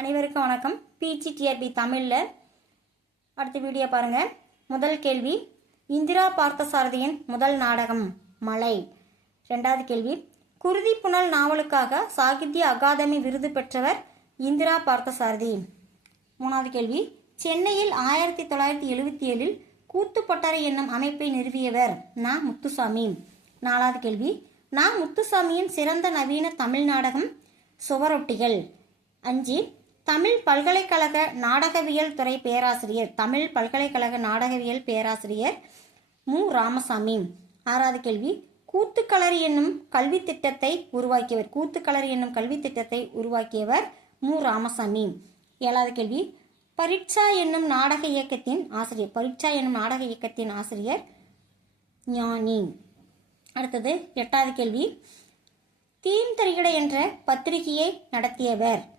அனைவருக்கும் வணக்கம். பிஜிடிஆர்பி தமிழில். அடுத்த வீடியோ பாருங்கள் முதல் கேள்வி இந்திரா பார்த்தசாரதியின் முதல் நாடகம் மலை ரெண்டாவது கேள்வி குருதி புனல் நாவலுக்காக சாகித்ய அகாதமி விருது பெற்றவர் இந்திரா பார்த்தசாரதி. மூணாவது கேள்வி சென்னையில் ஆயிரத்தி தொள்ளாயிரத்தி எழுபத்தி ஏழில் கூத்துப்பட்டறை என்னும் அமைப்பை நிறுவியவர் நா. முத்துசாமி. நாலாவது கேள்வி நா. முத்துசாமியின் சிறந்த நவீன தமிழ் நாடகம் சுவரொட்டிகள். அஞ்சு தமிழ் பல்கலைக்கழக நாடகவியல் துறை பேராசிரியர் தமிழ் பல்கலைக்கழக நாடகவியல் பேராசிரியர் மு. ராமசாமி. ஆறாவது கேள்வி. கூத்துக்களரி என்னும் கல்வி திட்டத்தை உருவாக்கியவர் கூத்துக்களரி என்னும் கல்வி திட்டத்தை உருவாக்கியவர் மு. ராமசாமி. ஏழாவது கேள்வி. பரீட்சா என்னும் நாடக இயக்கத்தின் ஆசிரியர் பரீட்சா என்னும் நாடக இயக்கத்தின் ஆசிரியர் ஞானி. அடுத்தது எட்டாவது கேள்வி. தீம் தரிகட என்ற பத்திரிகையை நடத்தியவர்